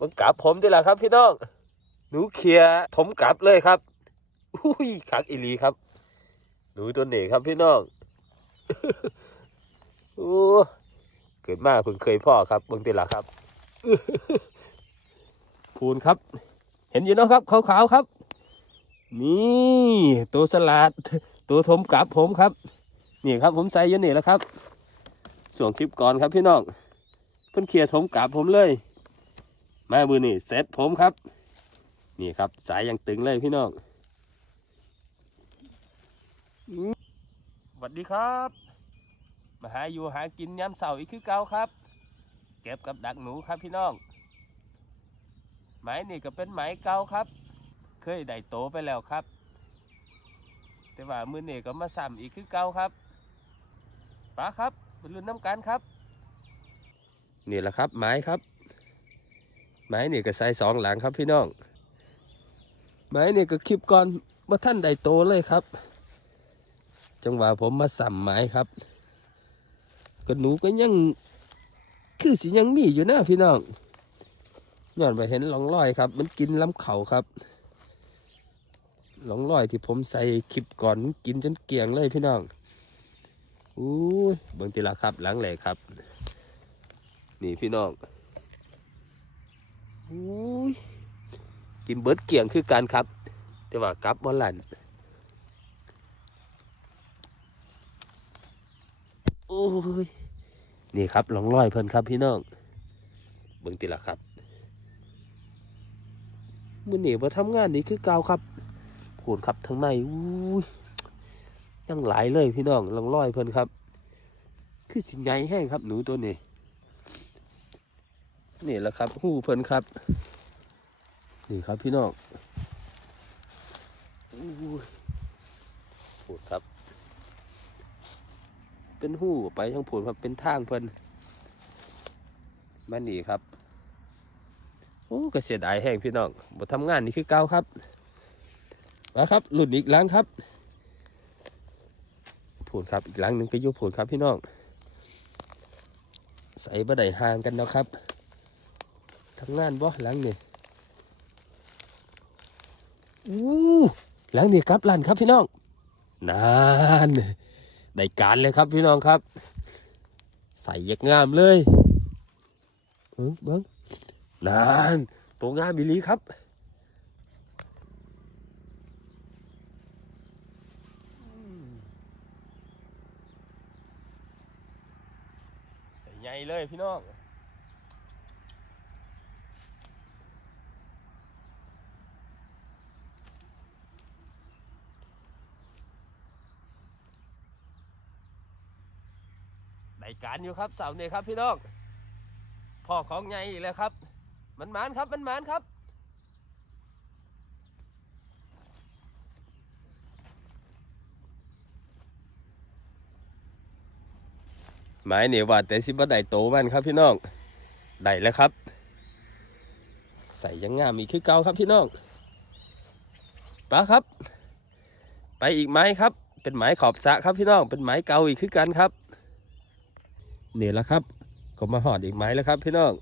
มันกลับผมดีละครับพี่น้องหนูเคลียร์ผมกลับเลยครับอุ้ยคักอีลีครับ หนูตัวเหน่ครับพี่น้องโอ้เกิดมาเพิ่งเคยพ่อครับเบิ่งติละครับพูนครับ เห็นอยู่เนาะครับขาวๆครับ นี่ตัวสลัดตัวทมกลับผมครับ นี่ครับผมใส่อยู่นี่แล้วครับ ส่วนคลิปก่อนครับพี่น้องเพิ่นเคลียร์ถมกลับผมเลย มามือนี่เซ็ตผมครับ นี่ครับ สายยังตึงเลยพี่น้องสวัสดีครับ มาหาอยู่หากินยามเสาอีกคือเก่าครับ เก็บกับดักหนูครับพี่น้องไม้นี่ก็เป็นไม้เก่าครับ เคยได้โตไปแล้วครับ แต่ว่ามือนี่ก็มาซ้ำอีกคือเก่าครับป้าครับเป็นรุ่นน้ำกันครับ นี่แหละครับไม้ครับ ไม้นี่ก็ใส่สองหลังครับพี่น้อง ไม้นี่ก็คลิปก่อนมาท่านได้โตเลยครับ จังหวะผมมาสัมไม้ครับก็หนูก็ยังคือสิยังมีอยู่นะพี่น้องย้อนไปเห็นหลองลอยครับ มันกินลำเขาครับหลองลอยที่ผมใส่คลิปก่อนกินจนเกลี่ยงเลยพี่น้องอู้ยเบิ่งทีละครับหลังแหลกครับ นี่พี่น้อง อู้ยกินเบิร์ดเกี่ยงคือกันครับ แต่ว่ากลับบอลลันโอ้ยนี่ครับหลองลอยเพิ่นครับพี่น้องเบิ่งติละครับมือหนีมาทำงานนี่คือเกาครับโผนครับทางในอู้ยยังหลายเลยพี่น้องหลองลอยเพิ่นครับ คือสิใหญ่แห้งครับหนูตัวนี้ นี่แหละครับหู้เพิ่นครับ นี่ครับพี่น้องอู้ยโผนครับ เป็นหู้ไปทั้งผลครับเป็นทางเพิ่นมานี่ครับโอ้ก็เสียดายแห้งพี่น้องบ่ทำงานนี่คือเก่าครับมาครับหลุดอีกหลังครับผลครับอีกหลังหนึ่งก็ยุผลครับพี่น้อง ใส่บ่ได้ห่างกันนะครับ ทำงานบ่หลังนี่อู้หลังนี่ครับลันครับพี่น้องนานได้การเลยครับพี่น้องครับ ใส่ยักงามเลยเบิ้งเบิ้งนานตัวงามอีลีครับใส่ใหญ่เลยพี่น้อง การอยู่ครับเสาเนี่ยครับพี่น้องพ่อของใหญ่อีกแล้วครับ มันหมานครับมันหมานครับหมายเนี่ยว่าแต่สิบ่ได้โตมันครับพี่น้องได้แล้วครับ ใส่ยังงามอีกคือเก่าครับพี่น้องปะครับ ไปอีกไม้ครับ เป็นไม้ขอบสะครับพี่น้องเป็นไม้เก่าอีกคือกันครับ นี่แหละครับก็มาหอดอีกไม้แล้วครับ พี่น้อง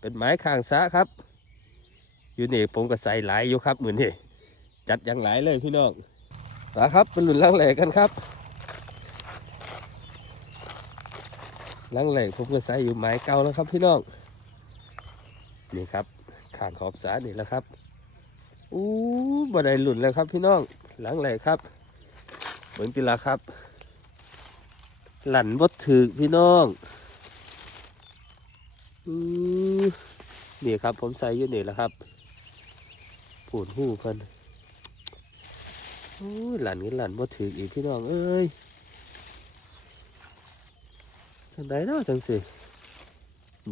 เป็นไม้ข้างซะครับ อยู่นี่ผมก็ใส่หลายอยู่ครับมือนี่จัดอย่างหลายเลยพี่น้องนะครับเป็นหลุนลังแหลกกันครับลังแหลกผมก็ใส่อยู่ไม้เก่าแล้วครับ พี่น้องนี่ครับข้างขอบสานี่แหละครับอู้บ่ไดหลุนแล้วครับ พี่น้องหลังแหลกครับเบิ่งตีละครับ หลั่นบดถือพี่น้องอือนี่ครับผมใส่อยู่นี่แหละครับผูนหูเพิ่นโอ้หลั่นกันหลั่นบดถืออีกพี่น้องเอ้ยจังไดเนาะจังสิ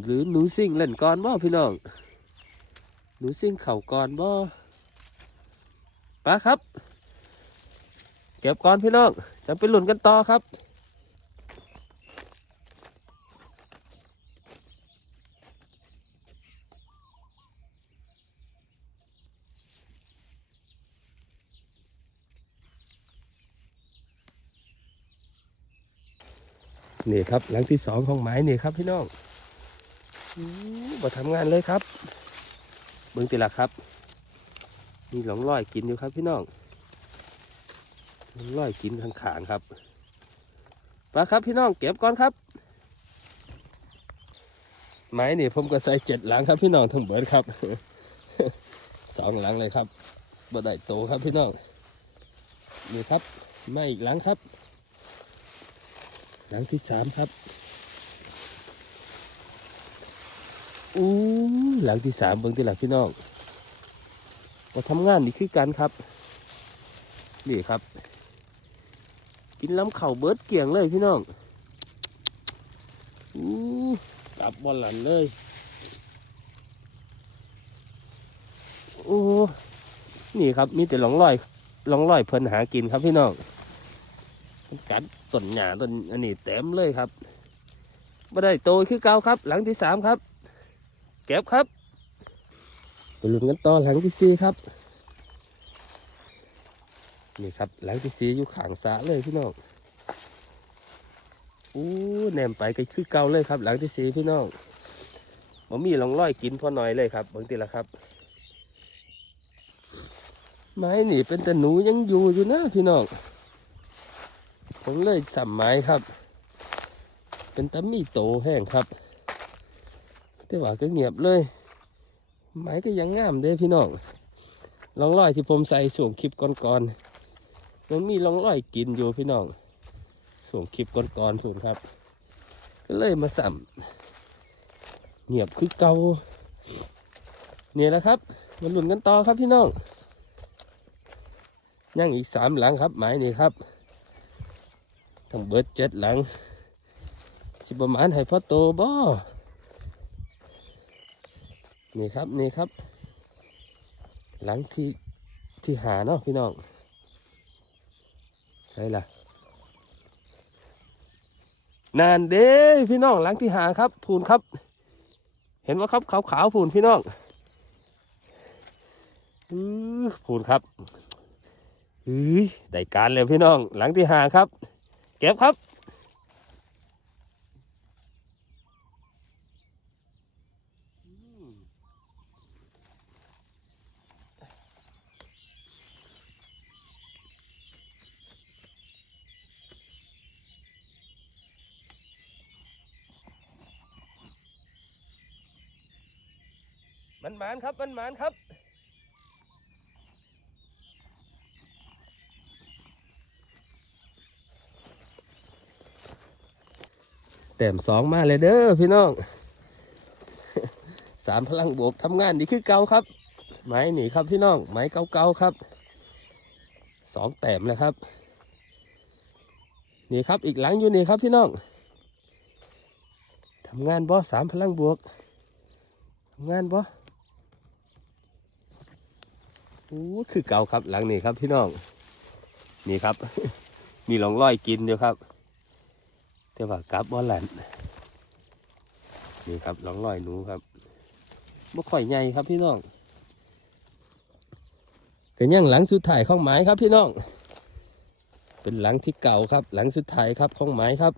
หรือหนูซิ่งเล่นก่อนบ่พี่น้องหนูซิ่งเข่าก่อนบ่ป้าครับ เก็บก่อนพี่น้องจะไปหลุนกันต่อครับ นี่ครับ หลังที่สองของไม้นี่ครับพี่น้องมาทำงานเลยครับ เบิ่งติละครับ มีหลงร้อยกินอยู่ครับพี่น้องหลงร้อยกินข้างขางครับไปครับพี่น้องเก็บก่อนครับ ไม้นี่ผมก็ใส่เจ็ดหลังครับพี่น้องทั้งเบิดครับสองหลังเลยครับบ่ได้โตครับพี่น้องนี่ครับมาอีกหลังครับ หลังที่สามครับอู้หลังที่สามเบิ่งที่หลังพี่น้องมาทำงานนี่คือกันครับ นี่ครับ กินล้ำเข่าเบิร์ดเกี่ยงเลยพี่น้องอู้กลับบอลหลันเลยโอ้นี่ครับมีแต่หลงลอยหลงลอยเพลินหากินครับพี่น้อง กัดต้นหญ้าต้นอันนี้เต็มเลยครับไม่ได้โตคือเก่าครับ หลังที่สามครับ เก็บครับไปลุ้นกันต่อหลังที่สี่ครับ นี่ครับ หลังที่สี่อยู่ข้างสระเลยพี่น้องอู้แนมไปก็คือเก่าเลยครับ หลังที่สี่พี่น้องมันมีหลงลอยกินพอหน่อยเลยครับบางทีละครับ ไม้นี่เป็นแต่หนูยังอยู่อยู่นะพี่น้อง ผมเลยสัมไม้ครับ เป็นตะมีโตแห้งครับ แต่ว่าก็เงียบเลย ไม้ก็ยังงามเด้พี่น้องลองรอยที่ผมใส่ส่งคลิปก่อนๆมันมีลองรอยกินอยู่พี่น้องส่งคลิปก่อนๆส่วนครับ ก็เลยมาสัมเงียบคือเกาเนี่ยแหละครับมาลุ้นกันต่อครับพี่น้องยังอีกสามหลังครับ หมายนี่ครับ ทั้งเบิดเจ็ดหลัง สิประมาณให้พ่อโตบ่นี่ครับนี่ครับ หลังที่ที่หาเนาะพี่น้องใช่ล่ะนานเด้พี่น้องหลังที่หาครับพูนครับ เห็นว่าครับขาวขาวๆพูนพี่น้องอื้อพูนครับเฮ้ยได้การเลยพี่น้อง หลังที่หาครับ เก็บครับ มันหมานครับ มันหมานครับ ต้มสองมาเลยเด้อพี่น้องสามพลังบวกทำงานดีคือเก่าครับ ไม้หนีครับพี่น้อง ไม้เก่าๆครับสองแต้มเลยครับ นี่ครับอีกหลังอยู่นี่ครับพี่น้องทำงานบ่สามพลังบวกทำงานบ่โอ้คือเก่าครับหลังนี้ครับพี่น้อง นี่ครับ มีหลองร้อยกินอยู่ครับ แต่ว่ากลับบอลหลันนี่ครับหลองลอยหนูครับบ่ค่อยใหญ่ครับพี่น้องก็ยังหลังสุดท้ายของไม้ครับพี่น้อง เป็นหลังที่เก่าครับ หลังสุดท้ายครับของไม้ครับ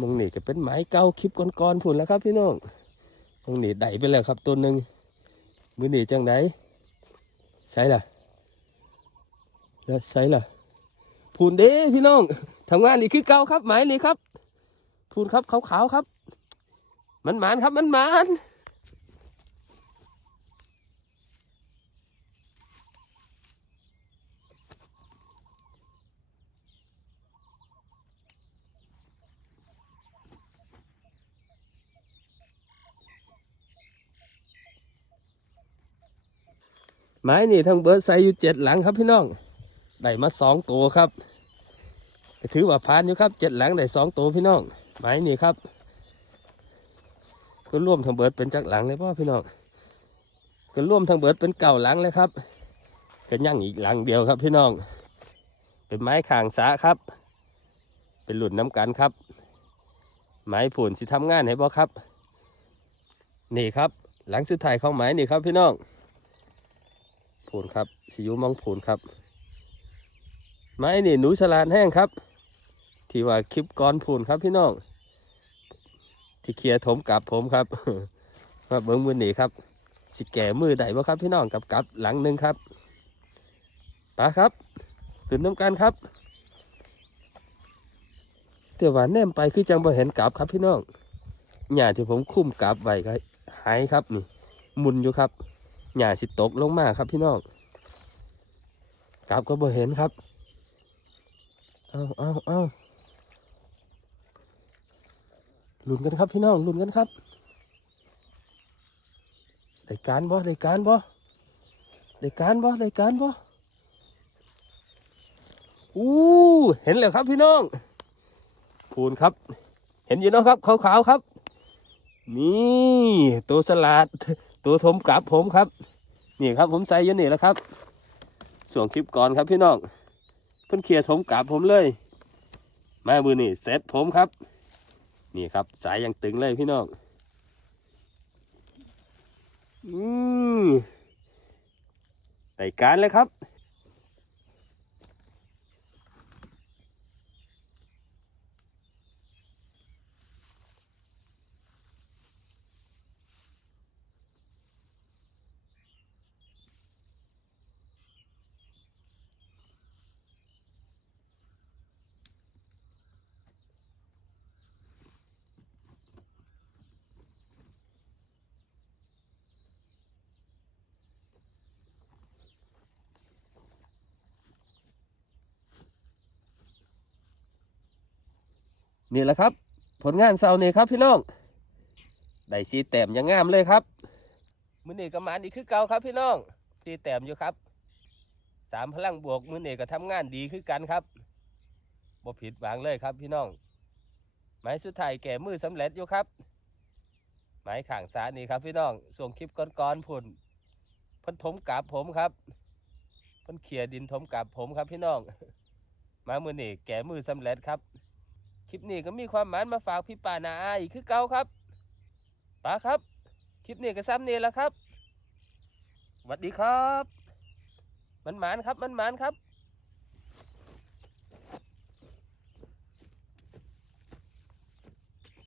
มงนี่จะเป็นไม้เก่าคลิปก่อนๆผุนแล้วครับพี่น้องมงนี่ได้ไปแล้วครับตัวหนึ่งมือนี่จังไดใช่ล่ะแล้วใช่ล่ะ พูนเด้พี่น้องทำงานนี่คือเก่าครับหมายนี่ครับ พูนครับขาวๆครับ มันหมานครับมันหมานไม้นี่ทั้งเบิร์ดใส่อยู่เจ็ดหลังครับพี่น้อง ได้มาสองตัวครับถือว่าผ่านอยู่ครับเจ็ดหลังได้สองตัวพี่น้องไม้นี่ครับก็ร่วมทั้งเบิดเป็นจักหลังเลยพ่อพี่น้องก็ร่วมทั้งเบิดเป็นเก่าหลังเลยครับก็ยั่งอีกหลังเดียวครับพี่น้อง เป็นไม้ข่างสาครับ เป็นหลุดน้ำกันครับ ไม้ผุนสิทำงานให้บ่ครับ นี่ครับ หลังสุดท้ายของไม้นี่ครับพี่น้องผุนครับสิยุมองผุนครับ ไม้นี่หนูฉลาดแห้งครับ ที่ว่าคลิปก้อนพูนครับพี่น้องที่เคลียร์ถมกับผมครับมาเบิ้งมือหนีครับ สิแก่มือใดบ่ครับพี่น้องกับกับหลังหนึ่งครับปาครับตื่นน้ำกันครับเดี๋ยวหวานแนมไปคือจังบ่เห็นกับครับพี่น้องหญ้าที่ผมคุ้มกับไว้ก็หายครับนี่มุนอยู่ครับหญ้าสิตกลงมาครับพี่น้องกับก็บ่เห็นครับ เอาเอาเอาลุ้นกันครับพี่น้องลุ้นกันครับได้การบ่ได้การบ่ได้การบ่ได้การบ่อู้เห็นแล้วครับพี่น้องพูนครับ เห็นอยู่เนาะครับขาวๆครับ นี่ตัวสลัดตัวทมกลับผมครับ นี่ครับผมใส่อยันนี่แล้วครับ ส่วนคลิปก่อนครับพี่น้อง เพิ่นเคลียร์ถมกลับผมเลย มาบือนี่เซ็ตผมครับ นี่ครับ สายยังตึงเลยพี่น้องอืมได้การเลยครับ นี่แหละครับ ผลงานเสาร์นี่ครับพี่น้องได้สีแต้มยังงามเลยครับมือเนี่ก็หมานอีกคือเก่าครับพี่น้องสีแต้มอยู่ครับสามพลังบวกมือเนี่ก็ทำงานดีคือกันครับบ่ผิดหวังเลยครับพี่น้อง หมายสุดท้ายแก่มือสำเร็จอยู่ครับ หมายข่างสานี่ครับพี่น้องส่งคลิปก่อนๆพุ่นพิ่นถมกราบผมครับพิ่นเขี่ยดินถมกราบผมครับพี่น้องมามือนี่แก่มือสำเร็จครับ คลิปนี้ก็มีความหมายมาฝากพี่ป่านาอาอีกคือเก่าครับป้าครับ คลิปนี้ก็ซ้ำเนี่แล้วครับสวัสดีครับ มันหมานครับมันหมานครับ